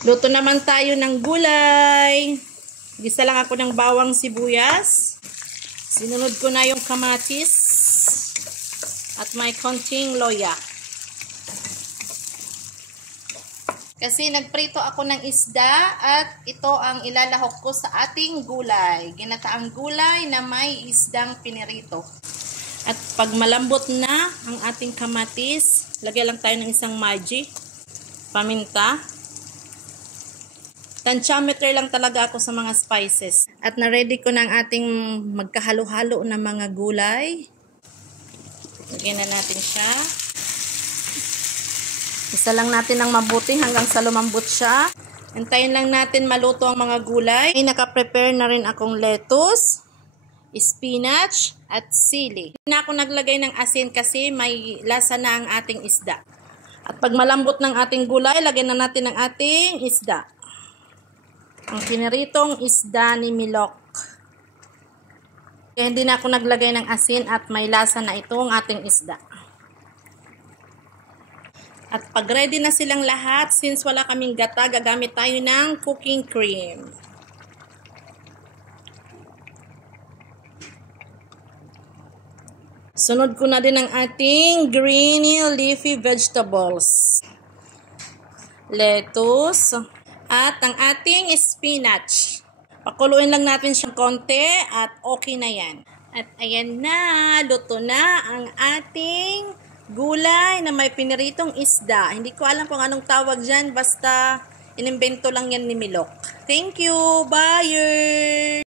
Luto naman tayo ng gulay. Gisa lang ako ng bawang sibuyas. Sinunod ko na yung kamatis. At may konting loya. Kasi nagprito ako ng isda at ito ang ilalahok ko sa ating gulay. Ginataang gulay na may isdang pinirito. At pag malambot na ang ating kamatis, lagay lang tayo ng isang Maggi, paminta. Tantiameter lang talaga ako sa mga spices. At na-ready ko na ang ating magkahalo-halo na mga gulay. Lagyan na natin siya. Isa lang natin ng mabuti hanggang sa lumambot siya. Antayin lang natin maluto ang mga gulay. Naka-prepare na rin akong lettuce, spinach, at sili. Hindi na ako naglagay ng asin kasi may lasa na ang ating isda. At pag malambot ng ating gulay, lagyan na natin ang ating isda. Ang piniritong isda ni Milok. Kaya hindi na ako naglagay ng asin at may lasa na itong ating isda. At pag ready na silang lahat, since wala kaming gata, gagamit tayo ng cooking cream. Sunod ko na din ang ating greeny leafy vegetables. Lettuce. At ang ating spinach. Pakuluin lang natin siyang konti at okay na yan. At ayan na, luto na ang ating gulay na may piniritong isda. Hindi ko alam kung anong tawag dyan, basta inimbento lang yan ni Milok. Thank you, bye!